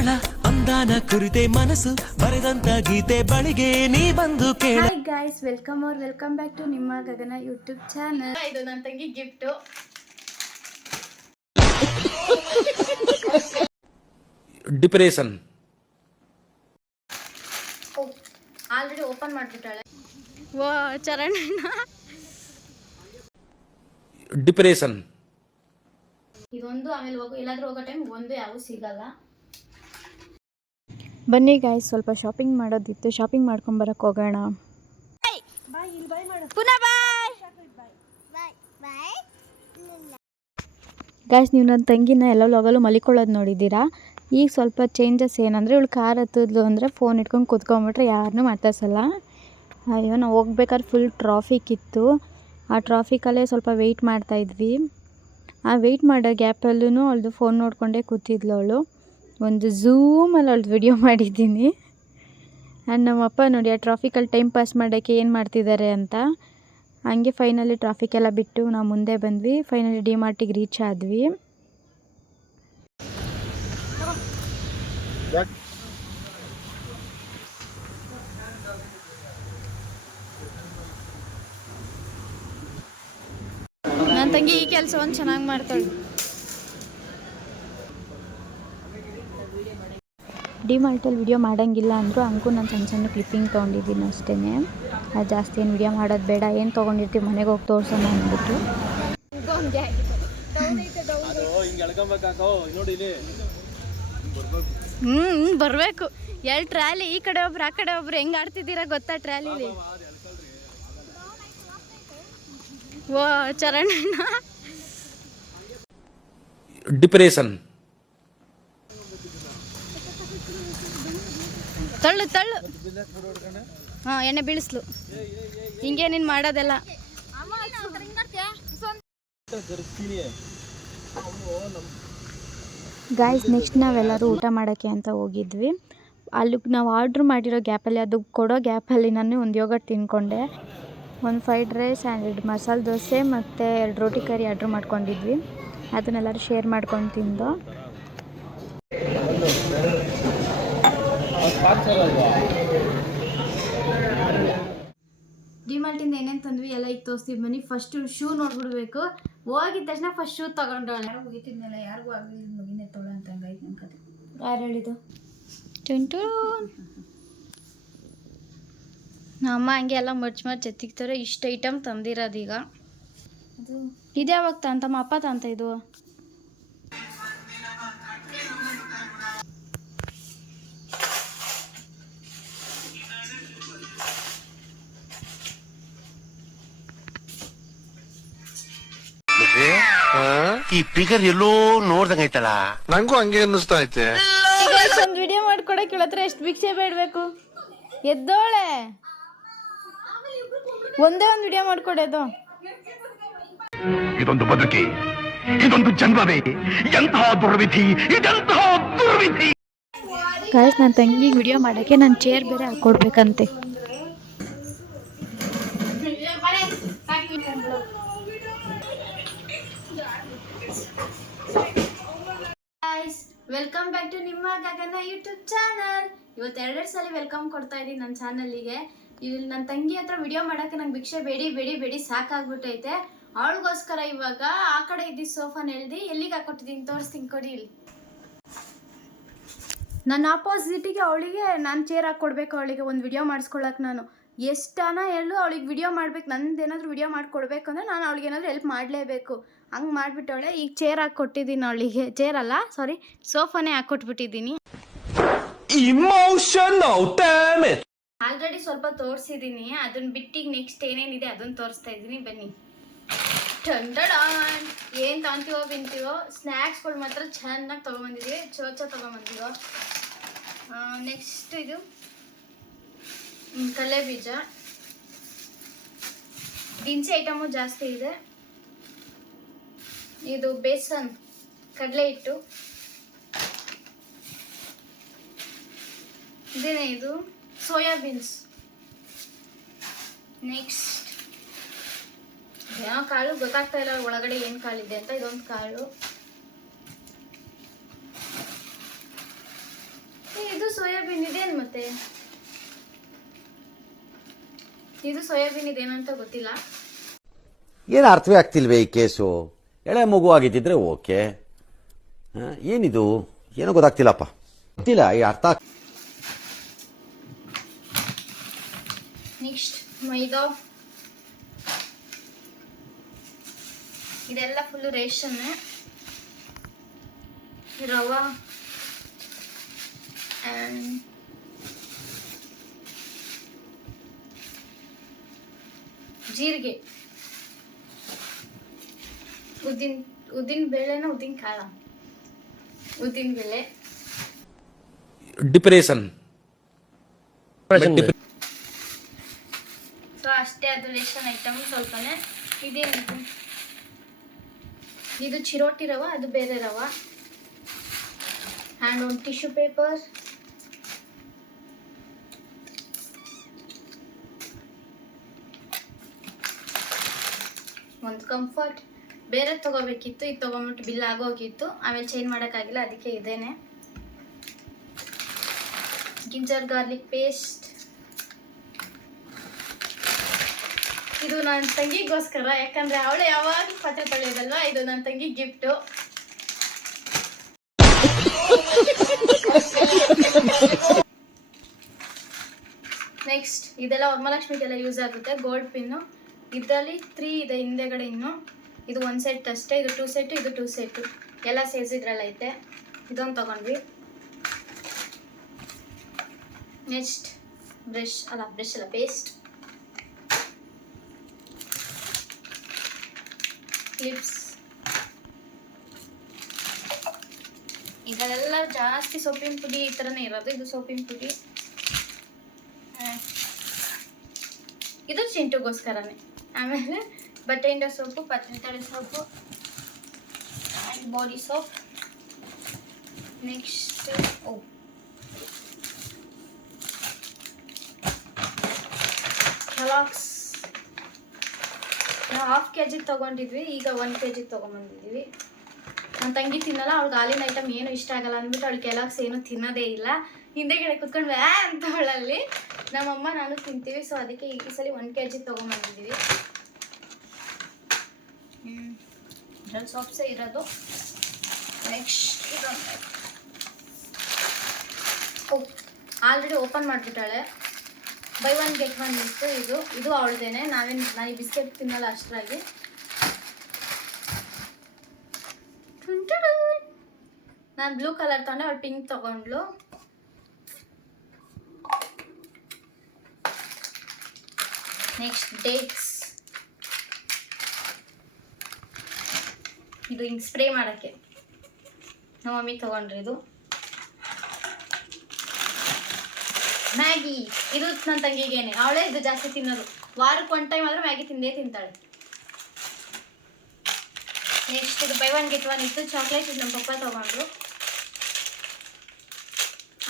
ಅವಳ ಅಂದಾನ ಕುರಿತೆ ಮನಸ್ಸು ಬರೆದಂತ ಗೀತೆ ಬಳಿಗೆ ನೀ ಬಂದು ಕೇಳ. Hi guys, welcome back to ನಿಮ್ಮ ಗಗನ ಯೂಟ್ಯೂಬ್ ಚಾನಲ್. ಇದು ನನ್ನ ತಂಗಿ ಗಿಫ್ಟ್. ಡಿಪ್ರೆಷನ್ ಆಲ್ರೆಡಿ ಓಪನ್ ಮಾಡ್ಬಿಟ್ಟಾಳೆ. ವಾ ಚರಣ್ ಡಿಪ್ರೆಷನ್ ಇದೊಂದು, ಆಮೇಲೆ ಎಲ್ಲಾದ್ರೂ ಹೋಗೋ ಟೈಮ್ ಒಂದು ಯಾವ ಸಿಗಲ್ಲ. ಬನ್ನಿ ಗಾಯ್ಸ್, ಸ್ವಲ್ಪ ಶಾಪಿಂಗ್ ಮಾಡೋದಿತ್ತು, ಶಾಪಿಂಗ್ ಮಾಡ್ಕೊಂಬರಕ್ಕೆ ಹೋಗೋಣ. ಗಾಯ್ಸ್, ನೀವು ನನ್ನ ತಂಗಿನ ಎಲ್ಲ ವ್ಲಾಗಲ್ಲೂ ಮಲಿಕೊಳ್ಳೋದು ನೋಡಿದ್ದೀರಾ. ಈಗ ಸ್ವಲ್ಪ ಚೇಂಜಸ್ ಏನಂದರೆ, ಇವಳು ಕಾರ್ ಹತ್ತಿದ್ಲು ಅಂದರೆ ಫೋನ್ ಇಟ್ಕೊಂಡು ಕೂತ್ಕೊಂಡ್ಬಿಟ್ರೆ ಯಾರನ್ನೂ ಮಾತಾಡ್ಸಲ್ಲ. ಅಯ್ಯೋ, ನಾವು ಹೋಗ್ಬೇಕಾದ್ರೆ ಫುಲ್ ಟ್ರಾಫಿಕ್ ಇತ್ತು. ಆ ಟ್ರಾಫಿಕಲ್ಲೇ ಸ್ವಲ್ಪ ವೆಯ್ಟ್ ಮಾಡ್ತಾಯಿದ್ವಿ. ಆ ವೆಯ್ಟ್ ಮಾಡೋ ಗ್ಯಾಪಲ್ಲೂ ಅವಳದು ಫೋನ್ ನೋಡಿಕೊಂಡೇ ಕೂತಿದ್ಲು. ಅವಳು ಒಂದು ಝೂಮಲ್ಲಿ ಅವಳದು ವಿಡಿಯೋ ಮಾಡಿದ್ದೀನಿ. ಆ್ಯಂಡ್ ನಮ್ಮಪ್ಪ ನೋಡಿ ಆ ಟ್ರಾಫಿಕಲ್ಲಿ ಟೈಮ್ ಪಾಸ್ ಮಾಡೋಕ್ಕೆ ಏನು ಮಾಡ್ತಿದ್ದಾರೆ ಅಂತ. ಹಂಗೆ ಫೈನಲಿ ಟ್ರಾಫಿಕೆಲ್ಲ ಬಿಟ್ಟು ನಾವು ಮುಂದೆ ಬಂದ್ವಿ. ಫೈನಲಿ ಡಿ ಮಾರ್ಟಿಗೆ ರೀಚ್ ಆದ್ವಿ. ನನ್ನ ತಂಗಿ ಈ ಕೆಲಸವನ್ನು ಚೆನ್ನಾಗಿ ಮಾಡ್ತಾಳೆ. ಡಿ ಮಾರ್ಟಲ್ಲಿ ವಿಡಿಯೋ ಮಾಡೋಂಗಿಲ್ಲ ಅಂದರು, ಹಂಗೂ ನಾನು ಸಣ್ಣ ಸಣ್ಣ ಕ್ಲಿಪ್ಪಿಂಗ್ ತೊಗೊಂಡಿದ್ದೀನಿ ಅಷ್ಟೇ. ಜಾಸ್ತಿ ಏನು ವಿಡಿಯೋ ಮಾಡೋದು ಬೇಡ, ಏನು ತೊಗೊಂಡಿರ್ತೀವಿ ಮನೆಗೆ ಹೋಗಿ ತೋರ್ಸೋಣ ಅಂದ್ಬಿಟ್ಟು. ಬರಬೇಕು. ಎರಡು ಟ್ರಾಲಿ, ಈ ಕಡೆ ಒಬ್ರು ಆ ಕಡೆ ಒಬ್ರು ಹೆಂಗೆ ಆಡ್ತಿದ್ದೀರಾ ಗೊತ್ತಾ ಟ್ರಾಲಿಲಿ? ವಾ ಚರಣ್ ಡಿಪ್ರೆಷನ್ ತಳ್ಳು ತಳ್ಳು. ಹಾಂ, ಎಣ್ಣೆ ಬೀಳಿಸ್ಲು. ಹಿಂಗೆ ನೀನು ಮಾಡೋದೆಲ್ಲ. ಗಾಯ್ಸ್, ನೆಕ್ಸ್ಟ್ ನಾವೆಲ್ಲರೂ ಊಟ ಮಾಡೋಕ್ಕೆ ಅಂತ ಹೋಗಿದ್ವಿ. ಅಲ್ಲಿಗೆ ನಾವು ಆರ್ಡ್ರ್ ಮಾಡಿರೋ ಗ್ಯಾಪಲ್ಲಿ, ಅದು ಕೊಡೋ ಗ್ಯಾಪಲ್ಲಿ ನಾನು ಒಂದು ಯೋಗರ್ಟ್ ತಿಂದ್ಕೊಂಡೆ. ಒಂದು fried rice and 2 masala dosa ಮತ್ತು 2 ರೋಟಿ ಕರಿ ಆರ್ಡ್ರ್ ಮಾಡ್ಕೊಂಡಿದ್ವಿ. ಅದನ್ನೆಲ್ಲರೂ ಶೇರ್ ಮಾಡ್ಕೊಂಡು ತಿಂದು. ಡಿಮಾರ್ಟಿಂದ ಏನೇನು ತಂದ್ವಿ ಎಲ್ಲ ಈಗ ತೋರಿಸ್ತೀವಿ ಬನ್ನಿ. ಫಸ್ಟು ಶೂ ನೋಡ್ಬಿಡ್ಬೇಕು. ಹೋಗಿದ ತಕ್ಷಣ ಫಸ್ಟ್ ಶೂ ತಗೊಂಡವಳೆ. ಯಾರು ಹೋಗಿತಿದ್ನಲ್ಲ, ಯಾರಿಗೂ ಆಗಲಿ ಮಗಿನೇ ತೊಗೊಳ ಅಂತ ಹಂಗಾಯ್ತು ನನ್ನ ಕತೆ. ಯಾರು ಹೇಳಿದ್ದು? ಟುಂಟು ನಮ್ಮ ಹಂಗೆ ಎಲ್ಲ ಮರ್ಚ್ ಎತ್ತಿಕ್ತಾರೆ. ಇಷ್ಟು ಐಟಮ್ ತಂದಿರೋದೀಗ. ಅದು ಇದ್ಯಾವಾಗ ತಂತಮ್ಮ ಅಪ್ಪ ತಂತ ಇದು? ಈ ಫಿಗರ್ ಎಲ್ಲೋ ನೋಡ್ದಂಗೈತಲ್ಲ, ನಂಗೂ ಹಂಗೆ ಅನ್ನಿಸ್ತಾ ಐತೆ. ಒಂದು ವಿಡಿಯೋ ಮಾಡ್ಕೊಡಕ್ಕೆ ಇವಳ ಹತ್ರ ಎಷ್ಟು ಭಿಕ್ಷೆ ಬೇಡಬೇಕು? ಎದ್ದೋಳೆ, ಒಂದೇ ಒಂದು ವಿಡಿಯೋ ಮಾಡ್ಕೊಡೋದು. ಇದೊಂದು ಬದುಕಿ, ಇದೊಂದು ಜನ್ಮವೇ, ಎಂತಹ ದುರ್ವಿಧಿ, ಇದೆಂತಹ ದುರ್ವಿಧಿ. ಗಾಯ್ಸ್, ನನ್ನ ತಂಗಿಗೆ ವಿಡಿಯೋ ಮಾಡೋಕ್ಕೆ ನಾನು ಚೇರ್ ಬೇರೆ ಹಾಕ್ಕೊಡ್ಬೇಕಂತೆ. ವೆಲ್ಕಮ್ ಬ್ಯಾಕ್ ಟು ನಿಮ್ಮ ಗಗನ ಯೂಟ್ಯೂಬ್ ಚಾನಲ್. ಇವತ್ತು 2 ಸಲ ವೆಲ್ಕಮ್ ಕೊಡ್ತಾ ಇದ್ದೀನಿ ನನ್ನ ಚಾನಲ್ಗೆ. ಇಲ್ಲಿ ನನ್ನ ತಂಗಿ ಹತ್ರ ವಿಡಿಯೋ ಮಾಡೋಕ್ಕೆ ನಂಗೆ ಭಿಕ್ಷೆ ಬೇಡಿ ಸಾಕಾಗ್ಬಿಟ್ಟೈತೆ. ಅವಳಿಗೋಸ್ಕರ ಇವಾಗ ಆ ಕಡೆ ಇದ್ದಿದ್ದು ಸೋಫಾನ ಎಳ್ದು ಎಲ್ಲಿಗೆ ಹಾಕೊಟ್ಟಿದ್ದೀನಿ ತೋರಿಸ್ತೀನಿ, ಕೊಡಿ. ಇಲ್ಲಿ ನನ್ನ ಆಪೋಸಿಟಿಗೆ ಅವಳಿಗೆ ನಾನು ಚೇರ್ ಹಾಕ್ಕೊಡ್ಬೇಕು. ಅವಳಿಗೆ ಒಂದು ವಿಡಿಯೋ ಮಾಡಿಸ್ಕೊಳಕ್ಕೆ ನಾನು ಎಷ್ಟಾನ ಹೇಳು, ಅವಳಿಗೆ ವಿಡಿಯೋ ಮಾಡ್ಬೇಕು. ನಂದೇನಾದರೂ ವಿಡಿಯೋ ಮಾಡಿಕೊಡ್ಬೇಕು ಅಂದರೆ ನಾನು ಅವಳಿಗೆ ಏನಾದರೂ ಹೆಲ್ಪ್ ಮಾಡಲೇಬೇಕು. ಹಂಗೆ ಮಾಡಿಬಿಟ್ಟವಳೆ. ಈಗ ಚೇರ್ ಹಾಕ್ಕೊಟ್ಟಿದ್ದೀನಿ ಅವಳಿಗೆ. ಚೇರ್ ಅಲ್ಲ, ಸಾರಿ, ಸೋಫಾನೇ ಹಾಕ್ಕೊಟ್ಬಿಟ್ಟಿದ್ದೀನಿ. ಆಲ್ರೆಡಿ ಸ್ವಲ್ಪ ತೋರಿಸಿದ್ದೀನಿ. ಅದನ್ನ ಬಿಟ್ಟಿಗೆ ನೆಕ್ಸ್ಟ್ ಏನೇನಿದೆ ಅದನ್ನು ತೋರಿಸ್ತಾ ಇದ್ದೀನಿ, ಬನ್ನಿ. ಏನು ಬಿಂತೀವೋ ಸ್ನ್ಯಾಕ್ಸ್ಗಳು ಮಾತ್ರ ಚೆನ್ನಾಗಿ ತೊಗೊಂಬಂದಿದ್ದೀವಿ. ಚೋಚ ತೊಗೊಂಬಂದಿವೋ. ನೆಕ್ಸ್ಟ್ ಇದು ಕಡಲೆ ಬೀಜ, ದಿನಸಿ ಐಟಮು ಜಾಸ್ತಿ ಇದೆ. ಇದು ಬೇಸನ್, ಕಡಲೆ ಹಿಟ್ಟು, ಇದೇನೆ ಇದು ಸೋಯಾಬೀನ್ಸ್. ನೆಕ್ಸ್ಟ್ ಯಾವ ಕಾಳು ಗೊತ್ತಾಗ್ತಾ ಇಲ್ಲ ಒಳಗಡೆ ಏನು ಕಾಳಿದೆ ಅಂತ. ಇದೊಂದು ಕಾಳು. ಮತ್ತೆ ಇದು ಸೋಯಾಬೀನ್ ಇದೇನಂತ ಗೊತ್ತಿಲ್ಲ. ಏನು ಅರ್ಥವೇ ಆಗ್ತಿಲ್ವೇ ಈ ಕೇಸು? ಎಳೆ ಮಗು ಆಗಿದ್ದಿದ್ರೆ ಓಕೆ, ಏನಿದು ಏನೋ ಗೊತ್ತಾಗ್ತಿಲ್ಲಪ್ಪ, ಗೊತ್ತಿಲ್ಲ ಈ ಅರ್ಥ. ನೆಕ್ಸ್ಟ್ ಮೈದಾ, ಇದೆಲ್ಲ ಫುಲ್ಲು ರೇಷನ್. ರವಾ ಆ್ಯಂಡ್ ಜೀರಿಗೆ, ಉದ್ದಿನ ಬೇಳೆನ ಉದ್ದಿನ ಕಾಳ, ಉದ್ದಿನ ಬೇಳೆ, ಡಿಪ್ರೆಷನ್. ಸೊ ಅಷ್ಟೇ. ಅದು ರೇಷನ್ ಐಟಮ್ ಸ್ವಲ್ಪನೇ. ಇದೇನಿದು? ಇದು ಚಿರೋಟಿ ರವ, ಅದು ಬೇರೆ ರವ. ಆ್ಯಂಡ್ ಒಂದು ಟಿಶ್ಯೂ ಪೇಪರ್, ಒಂದು ಕಂಫರ್ಟ್. ಬೇರೆ ತೊಗೋಬೇಕಿತ್ತು, ಇದು ತೊಗೊಂಬಿಟ್ಟು ಬಿಲ್ ಆಗೋಗಿತ್ತು, ಆಮೇಲೆ ಚೇಂಜ್ ಮಾಡೋಕ್ಕಾಗಿಲ್ಲ, ಅದಕ್ಕೆ ಇದೇನೆ. ಗಿಂಜರ್ ಗಾರ್ಲಿಕ್ ಪೇಸ್ಟ್, ಇದು ನನ್ನ ತಂಗಿಗೋಸ್ಕರ, ಯಾಕಂದರೆ ಅವಳು ಯಾವಾಗಲೂ ಪಾತ್ರೆ ತೊಳೆಯೋದಲ್ವಾ, ಇದು ನನ್ನ ತಂಗಿ ಗಿಫ್ಟು. ನೆಕ್ಸ್ಟ್ ಇದೆಲ್ಲ ವರಮಹಾಲಕ್ಷ್ಮಿಗೆಲ್ಲ ಯೂಸ್ ಆಗುತ್ತೆ. ಗೋಲ್ಡ್ ಪಿನ್ನು, ಇದರಲ್ಲಿ 3 ಇದೆ ಹಿಂದೆಗಡೆ. ಇನ್ನು ಇದು 1 ಸೆಟ್ ಅಷ್ಟೇ, ಇದು 2 ಸೆಟ್ಟು, ಇದು 2 ಸೆಟ್ಟು, ಎಲ್ಲ ಸೈಜ್ ಇದ್ರಲ್ಲಿ ಐತೆ. ಇದೊಂದು ತೊಗೊಂಡ್ವಿ. ನೆಕ್ಸ್ಟ್ ಬ್ರಷ್ ಅಲ್ಲ ಪೇಸ್ಟ್, ಕ್ಲಿಪ್ಸ್. ಇದೆಲ್ಲ ಜಾಸ್ತಿ ಸೊಪ್ಪಿನ ಪುಡಿ ಈ ಥರನೇ ಇರೋದು. ಇದು ಸೊಪ್ಪಿನ ಪುಡಿ, ಇದು ಚಿಂಟುಗೋಸ್ಕರನೇ. ಆಮೇಲೆ ಬಟ್ಟೆಯಿಂದ ಸೋಪು, ಪಾತ್ರೆ soap and body soap. Next Kellogg's 1/2 kg ತೊಗೊಂಡಿದ್ವಿ, ಈಗ 1 kg ತೊಗೊಂಬಂದಿದ್ದೀವಿ. ನನ್ನ ತಂಗಿ ತಿನ್ನಲ್ಲ, ಅವ್ಳಿಗೆ ಹಾಲಿನ ಐಟಮ್ ಏನು ಇಷ್ಟ ಆಗಲ್ಲ ಅಂದ್ಬಿಟ್ಟು ಅವಳು ಕೆಲಾಕ್ಸ್ ಏನು ತಿನ್ನೋದೇ ಇಲ್ಲ. ಹಿಂದೆಗಡೆ ಕುತ್ಕೊಂಡು ಅಂತ ಅವಳಲ್ಲಿ. ನಮ್ಮಮ್ಮ ನಾನು ತಿಂತೀವಿ, ಸೊ ಅದಕ್ಕೆ ಈ ಸಲ 1 kg ತೊಗೊಂಬಂದಿದ್ದೀವಿ. ಇದ್ರಲ್ಲಿ ಸೋಪ್ಸೇ ಇರೋದು. ನೆಕ್ಸ್ಟ್ ಇದೊಂದು ಆಲ್ರೆಡಿ ಓಪನ್ ಮಾಡಿಬಿಟ್ಟಾಳೆ. ಬೈ 1 get 1 ಇತ್ತು. ಇದು ಅವಳದೇನೆ. ನಾನು ಈ ಬಿಸ್ಕೆಟ್ ತಿನ್ನಲ್ಲ ಅಷ್ಟರಾಗಿ. ನಾನು ಬ್ಲೂ ಕಲರ್ ತೊಗೊಂಡೆ, ಅವಳು ಪಿಂಕ್ ತೊಗೊಂಡ್ಲು. ನೆಕ್ಸ್ಟ್ ಡೇಟ್ಸ್, ಇದು ಹಿಂಗೆ ಸ್ಪ್ರೇ ಮಾಡೋಕ್ಕೆ ನಮ್ಮ ಮಮ್ಮಿ ತೊಗೊಂಡ್ರಿ. ಇದು ಮ್ಯಾಗಿ, ಇದು ನನ್ನ ತಂಗಿಗೇನೆ, ಅವಳೇ ಇದು ಜಾಸ್ತಿ ತಿನ್ನೋದು. ವಾರಕ್ಕೆ 1 ಟೈಮ್ ಆದರೂ ಮ್ಯಾಗಿ ತಿಂದೇ ತಿಂತಾಳೆ. ನೆಕ್ಸ್ಟ್ ಇದು ಬೈ 1 get 1 ಇತ್ತು. ಚಾಕ್ಲೇಟ್ ಇದು ನಮ್ಮ ಪಪ್ಪ ತೊಗೊಂಡ್ರು,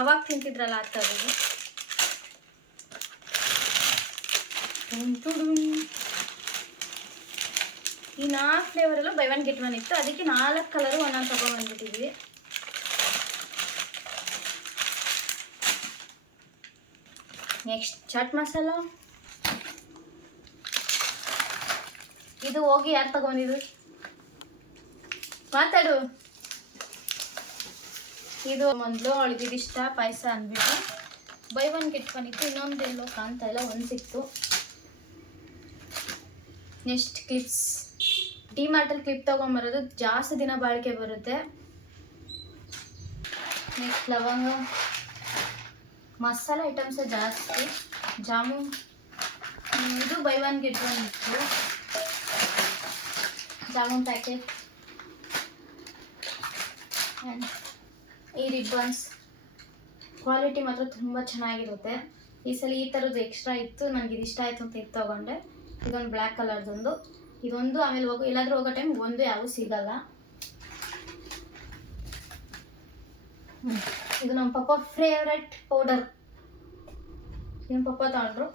ಅವಾಗ ತಿಂತಿದ್ರಲ್ಲ ಆ ಥರದ್ದು. ಈ 4 ಫ್ಲೇವರಲ್ಲೂ ಬೈ 1 get 1 ಇತ್ತು, ಅದಕ್ಕೆ 4 ಕಲರು ಒಂದೊಂದು ತೊಗೊಂಡ್ಬಂದ್ಬಿಟ್ಟಿದ್ವಿ. ನೆಕ್ಸ್ಟ್ ಚಾಟ್ ಮಸಾಲ, ಇದು ಹೋಗಿ ಯಾರು ತಗೊಂಡಿದ್ರು ಮಾತಾಡು. ಇದು ಮೊದಲು ಅವಳಿಗೆ ಇದಿಷ್ಟ ಪಾಯಸ ಅಂದ್ಬಿಟ್ಟು ಬೈ 1 get 1 ಇತ್ತು. ಇನ್ನೊಂದು ಎಲ್ಲೋ ಕಾಣ್ತಾ ಇಲ್ಲ, 1 ಸಿಕ್ತು. ನೆಕ್ಸ್ಟ್ ಕ್ಲಿಪ್ಸ್, ಡಿಮಾರ್ಟಲ್ಲಿ ಕ್ಲಿಪ್ ತೊಗೊಂಬರೋದು, ಜಾಸ್ತಿ ದಿನ ಬಾಳಿಕೆ ಬರುತ್ತೆ. ನೆಕ್ಸ್ಟ್ ಲವಂಗ, ಮಸಾಲೆ ಐಟಮ್ಸ್ ಜಾಸ್ತಿ. ಜಾಮೂನ್, ಇದು ಬೈ 1 get 1 ಇತ್ತು. ಜಾಮೂನ್ ಪ್ಯಾಕೆಟ್ ಆ್ಯಂಡ್ ಈ ರಿಬ್ಬನ್ಸ್, ಕ್ವಾಲಿಟಿ ಮಾತ್ರ ತುಂಬ ಚೆನ್ನಾಗಿರುತ್ತೆ. ಈ ಸಲ ಈ ಥರದ್ದು ಎಕ್ಸ್ಟ್ರಾ ಇತ್ತು, ನನಗೆ ಇದು ಇಷ್ಟ ಆಯಿತು ಅಂತ ಇದು ತೊಗೊಂಡೆ. ಇದೊಂದು ಬ್ಲ್ಯಾಕ್ ಕಲರ್ದೊಂದು, ಇದೊಂದು. ಆಮೇಲೆ ಎಲ್ಲಾದರೂ ಹೋಗೋ ಟೈಮ್ ಒಂದು ಯಾವೂ ಸಿಗಲ್ಲ. ಇದು ನಮ್ಮ ಪಪ್ಪ ಫೇವ್ರೆಟ್ ಪೌಡರ್, ನಮ್ಮ ಪಪ್ಪ ತಗೊಂಡ್ರು.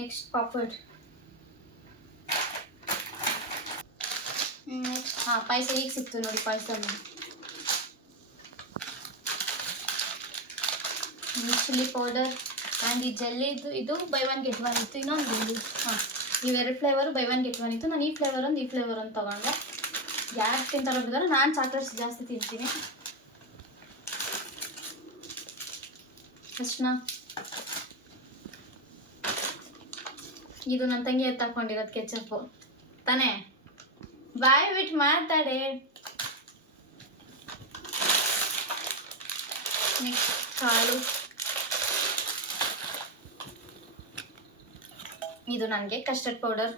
ನೆಕ್ಸ್ಟ್ ಪಾಪಡ್, ನೆಕ್ಸ್ಟ್ ಹಾಂ ಪಾಯಸ ಈಗ ಸಿಕ್ತು ನೋಡಿ, ಪಾಯಸ ಚಿಲ್ಲಿ ಪೌಡರ್ ಆ್ಯಂಡ್ ಈ ಜೆಲ್ಲಿದು ಇದು ಬೈ 1 get 1 ಇತ್ತು. ಇನ್ನೊಂದು ಹಾಂ ಇವೆರಡು ಫ್ಲೇವರು ಬೈ 1 get 1 ಇತ್ತು. ನಾನು ಈ ಫ್ಲೇವರ್ ಒಂದು ತೊಗೊಂಡೆ. ಯಾರು ತಿಂತಾರೋ ಬಿಡ್ತಾರೆ, ನಾನು ಚಾಕ್ಲೇಟ್ಸ್ ಜಾಸ್ತಿ ತಿಂತೀನಿ ಅಷ್ಟನ್ನ. ಇದು ನನ್ನ ತಂಗಿ ಎತ್ತಾಕೊಂಡಿರೋದು ಕೆಚಪ್ಪು ತಾನೇ, ಬಾಯ್ ಬಿಟ್ಟು ಮಾತಾಡೆ. ನೆಕ್ಸ್ಟ್ ಕಾಳು, ಇದು ನನಗೆ ಕಸ್ಟರ್ಡ್ ಪೌಡರ್,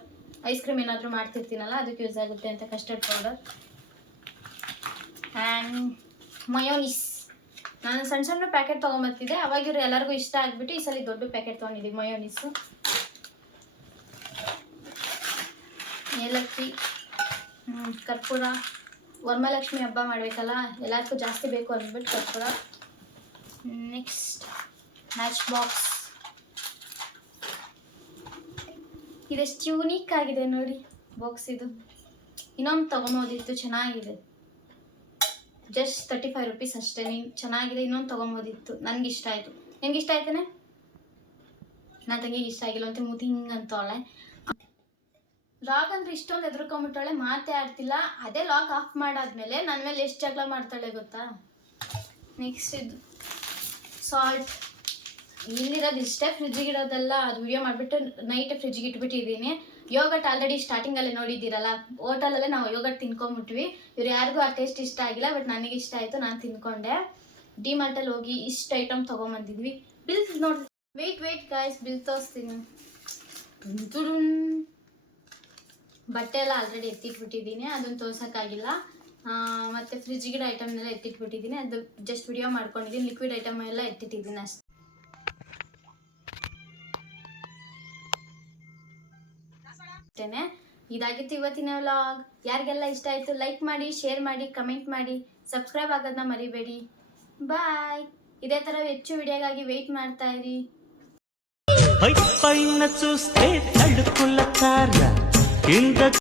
ಐಸ್ ಕ್ರೀಮ್ ಏನಾದರೂ ಮಾಡ್ತಿರ್ತೀನಲ್ಲ ಅದಕ್ಕೆ ಯೂಸ್ ಆಗುತ್ತೆ ಅಂತ ಕಸ್ಟರ್ಡ್ ಪೌಡರ್. ಆ್ಯಂಡ್ ಮಯೋನೀಸ್, ನಾನು ಸಣ್ಣ ಸಣ್ಣ ಪ್ಯಾಕೆಟ್ ತೊಗೊಂಬರ್ತಿದ್ದೆ, ಅವಾಗ ಇವ್ರು ಎಲ್ಲರಿಗೂ ಇಷ್ಟ ಆಗಿಬಿಟ್ಟು ಈ ಸಲ ದೊಡ್ಡ ಪ್ಯಾಕೆಟ್ ತೊಗೊಂಡಿದ್ದೀವಿ ಮಯೋನೀಸು. ಏಲಕ್ಕಿ, ಕರ್ಪೂರ, ವರಮಹಾಲಕ್ಷ್ಮಿ ಹಬ್ಬ ಮಾಡಬೇಕಲ್ಲ ಎಲ್ಲರಿಗೂ ಜಾಸ್ತಿ ಬೇಕು ಅಂದ್ಬಿಟ್ಟು ಕರ್ಪೂರ. ನೆಕ್ಸ್ಟ್ ಮ್ಯಾಚ್ ಬಾಕ್ಸ್, ಇದೆಷ್ಟು ಯೂನಿಕ್ ಆಗಿದೆ ನೋಡಿ ಬಾಕ್ಸ್. ಇದು ಇನ್ನೊಂದು ತೊಗೊಬೋದಿತ್ತು, ಚೆನ್ನಾಗಿದೆ, ಜಸ್ಟ್ 35 rupees ಅಷ್ಟೇ. ಚೆನ್ನಾಗಿದೆ, ಇನ್ನೊಂದು ತೊಗೊಬೋದಿತ್ತು. ನನಗೆ ಇಷ್ಟ ಆಯಿತು. ನಿನ್ಗೆ ಇಷ್ಟ ಆಯ್ತಾನೆ? ನನ್ನ ತಂಗಿಗೆ ಇಷ್ಟ ಆಗಿಲ್ಲ ಅಂತ ಮೂತಿ ಹಿಂಗಂತವಳೆ. ಲಾಗ್ ಅಂದರೆ ಇಷ್ಟೊಂದು ಎದುರ್ಕೊಂಬಿಟ್ಟಾಳೆ, ಮಾತೇ ಆಡ್ತಿಲ್ಲ. ಅದೇ ಲಾಗ್ ಆಫ್ ಮಾಡಾದ್ಮೇಲೆ ನನ್ನ ಮೇಲೆ ಎಷ್ಟು ಜಗಳ ಮಾಡ್ತಾಳೆ ಗೊತ್ತಾ. ನೆಕ್ಸ್ಟ್ ಇದು ಸಾಲ್ಟ್, ಇಲ್ಲಿರೋದು ಇಷ್ಟೇ, ಫ್ರಿಜ್ಜಿಗೆ ಇಡೋದೆಲ್ಲ ಅದು ವಿಡಿಯೋ ಮಾಡಿಬಿಟ್ಟು ನೈಟ್ ಫ್ರಿಜ್ಜಿಗೆ ಇಟ್ಬಿಟ್ಟಿದ್ದೀನಿ. ಯೋಗಟ್ ಆಲ್ರೆಡಿ ಸ್ಟಾರ್ಟಿಂಗಲ್ಲೇ ನೋಡಿದ್ದೀರಲ್ಲ, ಹೋಟೆಲಲ್ಲೇ ನಾವು ಯೋಗಟ್ ತಿನ್ಕೊಂಬಿಟ್ವಿ. ಇವ್ರು ಯಾರಿಗೂ ಆ ಟೇಸ್ಟ್ ಇಷ್ಟ ಆಗಿಲ್ಲ, ಬಟ್ ನನಗೆ ಇಷ್ಟ ಆಯಿತು, ನಾನು ತಿನ್ಕೊಂಡೆ. ಡಿಮಾರ್ಟಲ್ಲಿ ಹೋಗಿ ಇಷ್ಟು ಐಟಮ್ ತೊಗೊಂಬಂದಿದ್ವಿ. ಬಿಲ್ ನೋಡಿ, ವೆಯ್ಟ್ ಗಾಯ್ಸ್, ಬಿಲ್ ತೋರಿಸ್ತೀನಿ. ಬಟ್ಟೆ ಎಲ್ಲ ಆಲ್ರೆಡಿ ಎತ್ತಿಟ್ಬಿಟ್ಟಿದ್ದೀನಿ, ಅದನ್ನು ತೋರ್ಸೋಕ್ಕಾಗಿಲ್ಲ. ಮತ್ತು ಫ್ರಿಜ್ಜಿಗಿಡ ಐಟಮ್ನೆಲ್ಲ ಎತ್ತಿಟ್ಬಿಟ್ಟಿದ್ದೀನಿ, ಅದು ಜಸ್ಟ್ ವಿಡಿಯೋ ಮಾಡ್ಕೊಂಡಿದ್ದೀನಿ. ಲಿಕ್ವಿಡ್ ಐಟಮ್ ಎಲ್ಲ ಎತ್ತಿಟ್ಟಿದ್ದೀನಿ ಅಷ್ಟೇ. ಇದಾಗಿತ್ತು ಇವತ್ತಿನ ವ್ಲಾಗ್. ಯಾರಿಗೆಲ್ಲ ಇಷ್ಟ ಆಯಿತು ಲೈಕ್ ಮಾಡಿ, ಶೇರ್ ಮಾಡಿ, ಕಮೆಂಟ್ ಮಾಡಿ, ಸಬ್ಸ್ಕ್ರೈಬ್ ಆಗೋದನ್ನ ಮರಿಬೇಡಿ. ಬಾಯ್. ಇದೇ ಥರ ಹೆಚ್ಚು ವಿಡಿಯೋಗಾಗಿ ವೆಯ್ಟ್ ಮಾಡ್ತಾ ಇರಿ. పైన చూస్తే తడుకుల తార కింద